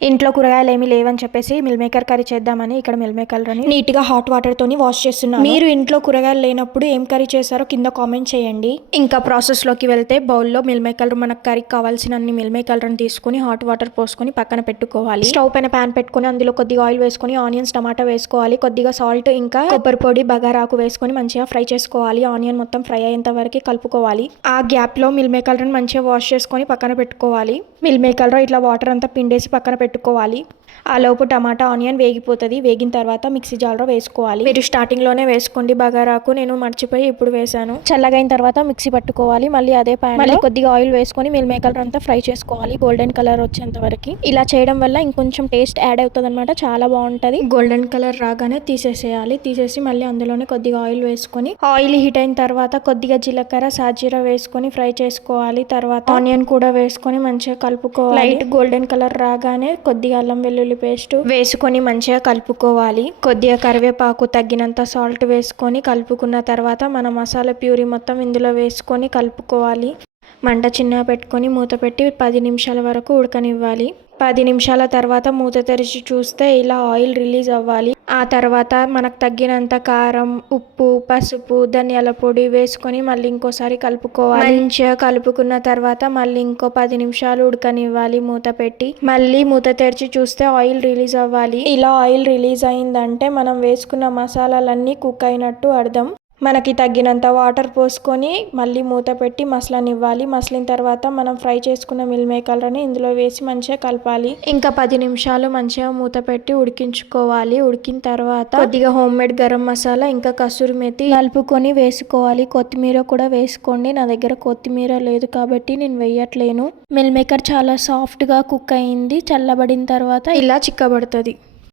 ఇంట్లో కూరగాయలు ఏమీ లేవని చెప్పేసి మిల్ మేకర్ కర్రీ చేద్దామని ఇక్కడ మిల్ మేకర్ అని నీట్గా హాట్ వాటర్ తోని వాష్ చేస్తున్నాను మీరు ఇంట్లో కూరగాయలు లేనప్పుడు ఏం కర్రీ చేశారో కింద కామెంట్ చేయండి. ఇంకా ప్రాసెస్లోకి వెళ్తే బౌల్లో మిల్ మేకర్ మనకు కర్రీకి కావాల్సిన అన్ని మిల్ మేకర్ తీసుకొని హాట్ వాటర్ పోసుకొని పక్కన పెట్టుకోవాలి. స్టవ్ పైన ప్యాన్ పెట్టుకొని అందులో కొద్దిగా ఆయిల్ వేసుకొని ఆనియన్స్ టమాటా వేసుకోవాలి. కొద్దిగా సాల్ట్ ఇంకా కొబ్బరి పొడి బగారాకు వేసుకొని మంచిగా ఫ్రై చేసుకోవాలి. ఆనియన్ మొత్తం ఫ్రై అయ్యేంత వరకు కలుపుకోవాలి. ఆ గ్యాప్లో మిల్ మేకర్ మంచిగా వాష్ చేసుకొని పక్కన పెట్టుకోవాలి. మిల్ మేకర్ ఇట్లా వాటర్ అంతా పిండేసి పక్కన పెట్టుకోవాలి. ఆ లోపు టమాటా ఆనియన్ వేగిపోతుంది. వేగిన తర్వాత మిక్సీ జార్లో వేసుకోవాలి. మీరు స్టార్టింగ్లోనే వేసుకోండి బగారాకు. నేను మర్చిపోయి ఇప్పుడు వేసాను చల్లగైన తర్వాత మిక్సీ పట్టుకోవాలి. మళ్ళీ అదే ప్యాన్ మళ్ళీ కొద్దిగా ఆయిల్ వేసుకొని మిల్ మేకర్ అంతా ఫ్రై చేసుకోవాలి. గోల్డెన్ కలర్ వచ్చేంత వరకు. ఇలా చేయడం వల్ల ఇంకొంచెం టేస్ట్ యాడ్ అవుతుంది అనమాట చాలా బాగుంటది. గోల్డెన్ కలర్ రాగానే తీసేసేయాలి. తీసేసి మళ్ళీ అందులోనే కొద్దిగా ఆయిల్ వేసుకొని ఆయిల్ హీట్ అయిన తర్వాత కొద్దిగా జీలకర్ర సాజీరా వేసుకొని ఫ్రై చేసుకోవాలి. తర్వాత ఆనియన్ కూడా వేసుకొని మంచిగా కలుపుకోవాలి. లైట్ గోల్డెన్ కలర్ రాగానే కొద్దిగా అల్లం వెల్లుల్లి వెల్లుల్లి పేస్ట్ వేసుకొని మంచిగా కలుపుకోవాలి. కొద్దిగా కరివేపాకు తగ్గినంత సాల్ట్ వేసుకొని కలుపుకున్న తర్వాత మన మసాలా ప్యూరీ మొత్తం ఇందులో వేసుకొని కలుపుకోవాలి. మంట చిన్నగా పెట్టుకొని మూత పెట్టి పది నిమిషాల వరకు ఉడకనివ్వాలి. పది నిమిషాల తర్వాత మూత తెరిచి చూస్తే ఇలా ఆయిల్ రిలీజ్ అవ్వాలి. ఆ తర్వాత మనకు తగ్గినంత కారం ఉప్పు పసుపు ధనియాల పొడి వేసుకొని మళ్ళీ ఇంకోసారి కలుపుకోవాలి. మంచిగా కలుపుకున్న తర్వాత మళ్ళీ ఇంకో పది నిమిషాలు ఉడకనివ్వాలి మూత పెట్టి. మళ్ళీ మూత తెరిచి చూస్తే ఆయిల్ రిలీజ్ అవ్వాలి. ఇలా ఆయిల్ రిలీజ్ అయిందంటే మనం వేసుకున్న మసాలాలన్నీ కుక్ అయినట్టు అర్థం. మనకి తగ్గినంత వాటర్ పోసుకొని మళ్ళీ మూత పెట్టి మసలనివ్వాలి. మసలిన తర్వాత మనం ఫ్రై చేసుకున్న మిల్ మేకర్ని ఇందులో వేసి మంచిగా కలపాలి. ఇంకా పది నిమిషాలు మంచిగా మూత పెట్టి ఉడికించుకోవాలి. ఉడికిన తర్వాత కొద్దిగా హోమ్ మేడ్ గరం మసాలా ఇంకా కసూరి మెతి కలుపుకొని వేసుకోవాలి. కొత్తిమీర కూడా వేసుకోండి. నా దగ్గర కొత్తిమీర లేదు కాబట్టి నేను వేయట్లేను. మిల్ మేకర్ చాలా సాఫ్ట్గా కుక్ అయింది. చల్లబడిన తర్వాత ఇలా చిక్కబడుతుంది.